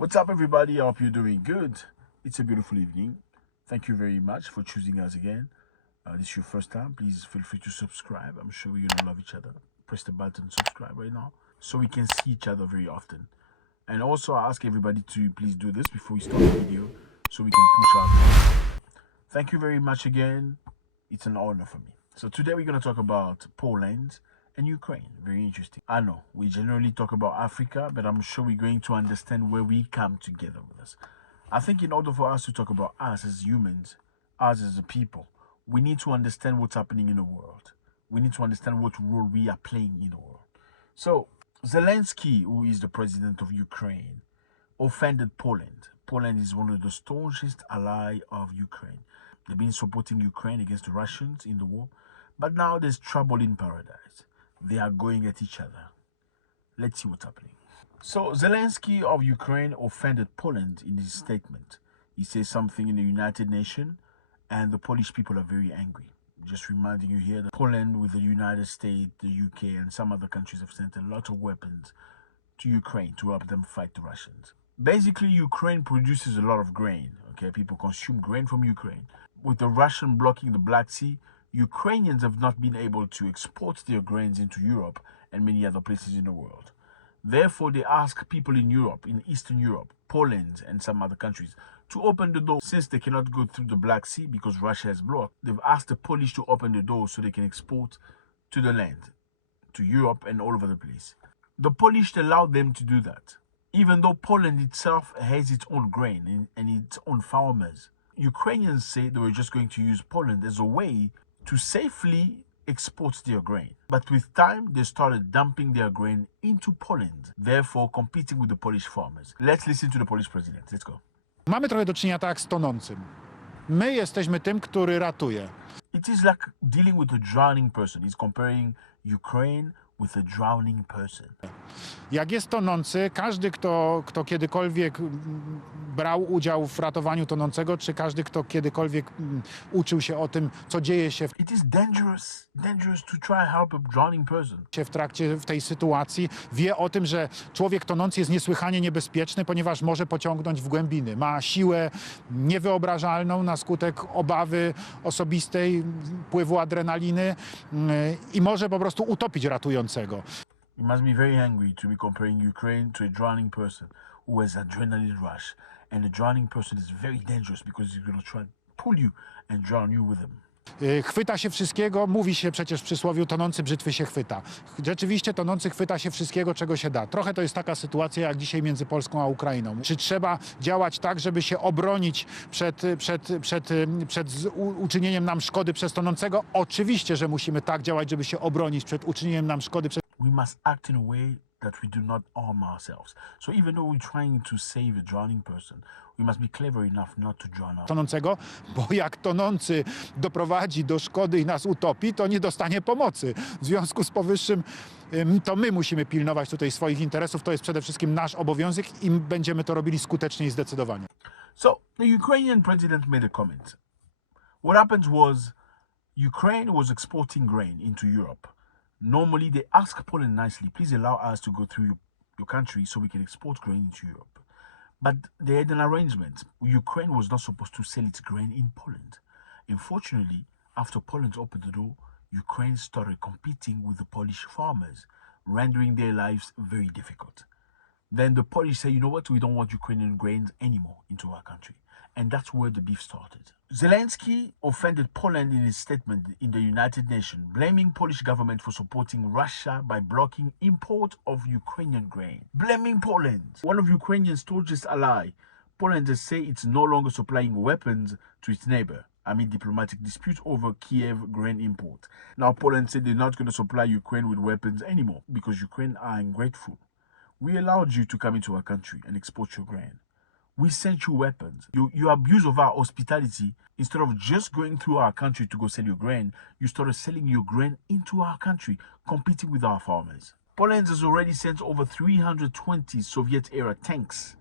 What's up, everybody? I hope you're doing good. It's a beautiful evening. Thank you very much for choosing us again. This is your first time. Please feel free to subscribe. I'm sure we're gonna love each other. Press the button subscribe right now so we can see each other very often. And also, I ask everybody to please do this before we start the video so we can push out. Thank you very much again. It's an honor for me. So today we're gonna talk about Poland and Ukraine. Very interesting. I know we generally talk about Africa, but I'm sure we're going to understand where we come together with us. I think in order for us to talk about us as humans, us as a people, we need to understand what's happening in the world. We need to understand what role we are playing in the world. So Zelensky, who is the president of Ukraine, offended Poland. Poland is one of the staunchest allies of Ukraine. They've been supporting Ukraine against the Russians in the war, but now there's trouble in paradise. They are going at each other. Let's see what's happening. So Zelensky of Ukraine offended Poland in his statement. He says something in the United Nations, and the Polish people are very angry. Just reminding you here that Poland, with the United States, the UK, and some other countries have sent a lot of weapons to Ukraine to help them fight the Russians. Basically, Ukraine produces a lot of grain. Okay, people consume grain from Ukraine. With the Russian blocking the Black Sea, Ukrainians have not been able to export their grains into Europe and many other places in the world. Therefore, they ask people in Europe, in Eastern Europe, Poland, and some other countries to open the door. Since they cannot go through the Black Sea because Russia has blocked, they've asked the Polish to open the door so they can export to the land, to Europe and all over the place. The Polish allowed them to do that, even though Poland itself has its own grain and its own farmers. Ukrainians say they were just going to use Poland as a way to safely export their grain. But with time, they started dumping their grain into Poland, therefore competing with the Polish farmers. Let's listen to the Polish president. Let's go. Mamy trochę do czynienia tak z tonącym. My jesteśmy tym, który ratuje. It is like dealing with a drowning person. He's comparing Ukraine with a drowning person. Jak jest tonący, każdy, kto kiedykolwiek brał udział w ratowaniu tonącego, czy każdy, kto kiedykolwiek uczył się o tym, co dzieje się It is dangerous to try and help a drowning person. w tej sytuacji, wie o tym, że człowiek tonący jest niesłychanie niebezpieczny, ponieważ może pociągnąć w głębiny. Ma siłę niewyobrażalną na skutek obawy osobistej, wpływu adrenaliny i może po prostu utopić ratującego. You must be very angry to be comparing Ukraine to a drowning person who has adrenaline rush. And a drowning person is very dangerous because he's going to try to pull you and drown you with him. Chwyta się wszystkiego, mówi się przecież w przysłowiu, tonący brzytwy się chwyta. Rzeczywiście tonący chwyta się wszystkiego, czego się da. Trochę to jest taka sytuacja jak dzisiaj między Polską a Ukrainą. Czy trzeba działać tak, żeby się obronić przed uczynieniem nam szkody przez tonącego? Oczywiście, że musimy tak działać, żeby się obronić przed uczynieniem nam szkody przez... We must act in a way that we do not harm ourselves. So even though we're trying to save a drowning person, we must be clever enough not to drown ourselves. tonącego, bo jak tonący doprowadzi do szkody i nas utopi, to nie dostanie pomocy. W związku z powyższym to my musimy pilnować tutaj swoich interesów. To jest przede wszystkim nasz obowiązek i będziemy to robili skutecznie i zdecydowanie. So the Ukrainian president made a comment. What happened was Ukraine was exporting grain into Europe. Normally, they ask Poland nicely, please allow us to go through your country so we can export grain into Europe. But they had an arrangement. Ukraine was not supposed to sell its grain in Poland. Unfortunately, after Poland opened the door, Ukraine started competing with the Polish farmers, rendering their lives very difficult. Then the Polish say, you know what, we don't want Ukrainian grains anymore into our country. And that's where the beef started. Zelensky offended Poland in his statement in the United Nations, blaming Polish government for supporting Russia by blocking import of Ukrainian grain. Blaming Poland, one of Ukraine's staunchest ally. Poland has said it's no longer supplying weapons to its neighbor amid diplomatic dispute over Kiev grain import. Now Poland said they're not going to supply Ukraine with weapons anymore because Ukraine are ungrateful. We allowed you to come into our country and export your grain. We sent you weapons. You abuse of our hospitality. Instead of just going through our country to go sell your grain, you started selling your grain into our country, competing with our farmers. Poland has already sent over 320 Soviet-era tanks,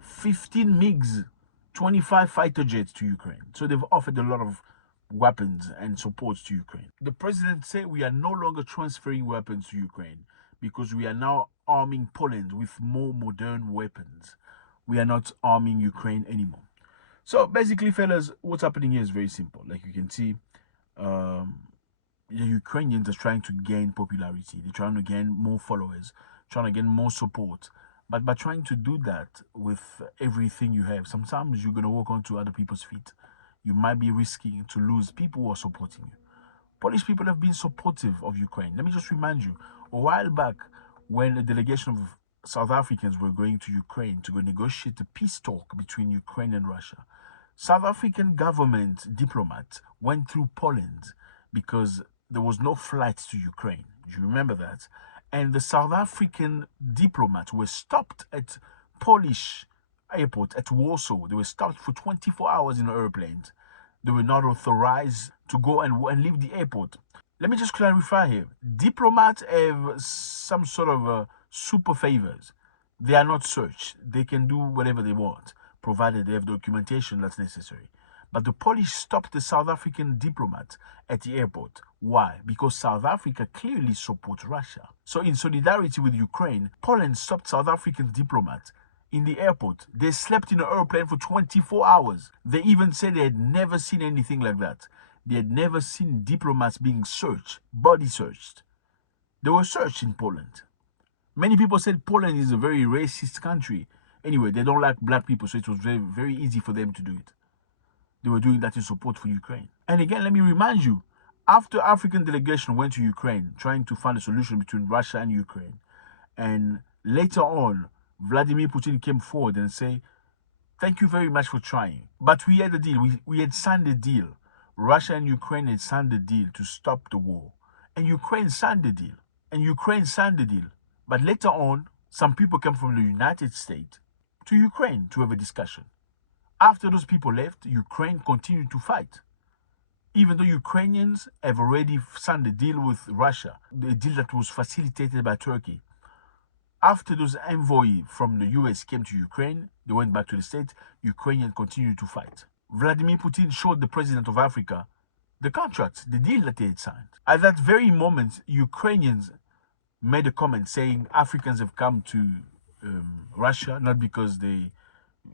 15 MiGs, 25 fighter jets to Ukraine. So they've offered a lot of weapons and support to Ukraine. The president said we are no longer transferring weapons to Ukraine because we are now arming Poland with more modern weapons. We are not arming Ukraine anymore. So basically, fellas, what's happening here is very simple. Like you can see, um, the Ukrainians are trying to gain popularity. They're trying to gain more followers, trying to gain more support. But by trying to do that with everything you have, sometimes you're gonna walk onto other people's feet. You might be risking to lose people who are supporting you. Polish people have been supportive of Ukraine. Let me just remind you, a while back, when a delegation of South Africans were going to Ukraine to go negotiate a peace talk between Ukraine and Russia, South African government diplomats went through Poland because there was no flight to Ukraine. Do you remember that? And the South African diplomats were stopped at Polish airport at Warsaw. They were stopped for 24 hours in airplanes. They were not authorized to go and leave the airport. Let me just clarify here. Diplomats have some sort of super favors. They are not searched. They can do whatever they want, provided they have documentation that's necessary. But the Polish stopped the South African diplomat at the airport. Why? Because South Africa clearly supports Russia. So in solidarity with Ukraine, Poland stopped South African diplomats in the airport. They slept in an airplane for 24 hours. They even said they had never seen anything like that. They had never seen diplomats being searched, body searched. They were searched in Poland. Many people said Poland is a very racist country. Anyway, they don't like black people, so it was very, very easy for them to do it. They were doing that in support for Ukraine. And again, let me remind you, after African delegation went to Ukraine, trying to find a solution between Russia and Ukraine, and later on, Vladimir Putin came forward and said, thank you very much for trying. But we had a deal. We had signed a deal. Russia and Ukraine had signed a deal to stop the war. And Ukraine signed the deal. But later on, some people came from the United States to Ukraine to have a discussion. After those people left, Ukraine continued to fight. Even though Ukrainians have already signed a deal with Russia, the deal that was facilitated by Turkey. After those envoys from the US came to Ukraine, they went back to the States, Ukrainians continued to fight. Vladimir Putin showed the president of Africa the contract, the deal that they had signed. At that very moment, Ukrainians made a comment saying Africans have come to Russia not because they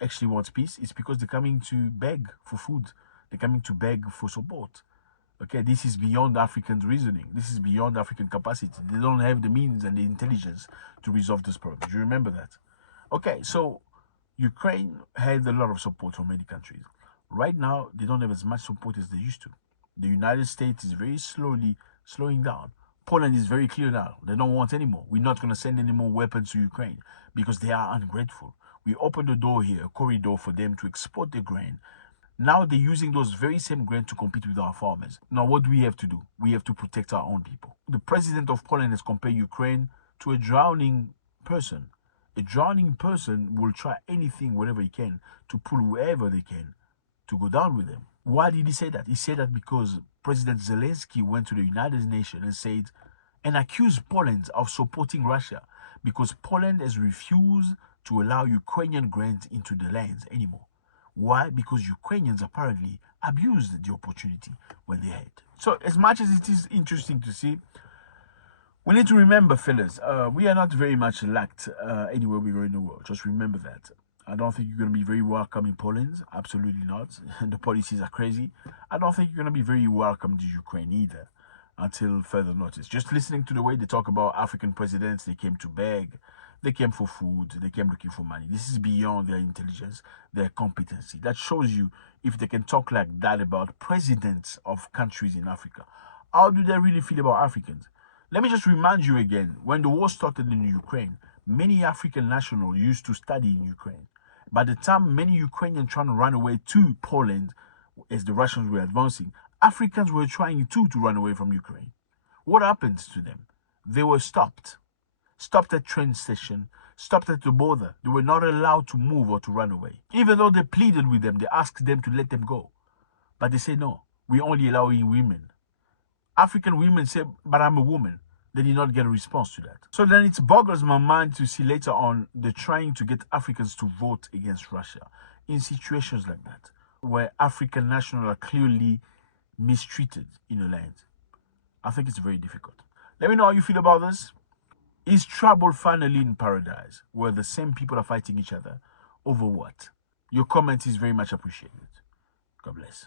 actually want peace, it's because they're coming to beg for food. They're coming to beg for support. Okay, this is beyond African reasoning. This is beyond African capacity. They don't have the means and the intelligence to resolve this problem. Do you remember that? Okay, so Ukraine had a lot of support from many countries. Right now, they don't have as much support as they used to. The United States is very slowly slowing down. Poland is very clear now. They don't want any more. We're not going to send any more weapons to Ukraine because they are ungrateful. We opened the door here, a corridor for them to export their grain. Now they're using those very same grain to compete with our farmers. Now what do we have to do? We have to protect our own people. The president of Poland has compared Ukraine to a drowning person. A drowning person will try anything, whatever he can, to pull whoever they can to go down with them. Why did he say that? He said that because President Zelensky went to the United Nations and said, and accused Poland of supporting Russia because Poland has refused to allow Ukrainian grains into the lands anymore. Why? Because Ukrainians apparently abused the opportunity when they had. So as much as it is interesting to see, we need to remember, fellas, we are not very much lacked anywhere we go in the world. Just remember that. I don't think you're going to be very welcome in Poland. Absolutely not. The policies are crazy. I don't think you're going to be very welcome to Ukraine either until further notice. Just listening to the way they talk about African presidents, they came to beg. They came for food. They came looking for money. This is beyond their intelligence, their competency. That shows you if they can talk like that about presidents of countries in Africa. How do they really feel about Africans? Let me just remind you again, when the war started in Ukraine, many African nationals used to study in Ukraine. By the time many Ukrainians trying to run away to Poland as the Russians were advancing, Africans were trying too to run away from Ukraine. What happened to them? They were stopped. Stopped at train station, stopped at the border. They were not allowed to move or to run away. Even though they pleaded with them, they asked them to let them go. But they say, no, we only allowing women. African women say, but I'm a woman. They did not get a response to that. So then it boggles my mind to see later on they're trying to get Africans to vote against Russia in situations like that, where African nationals are clearly mistreated in a land. I think it's very difficult. Let me know how you feel about this. Is trouble finally in paradise, where the same people are fighting each other? over what? Your comment is very much appreciated. God bless.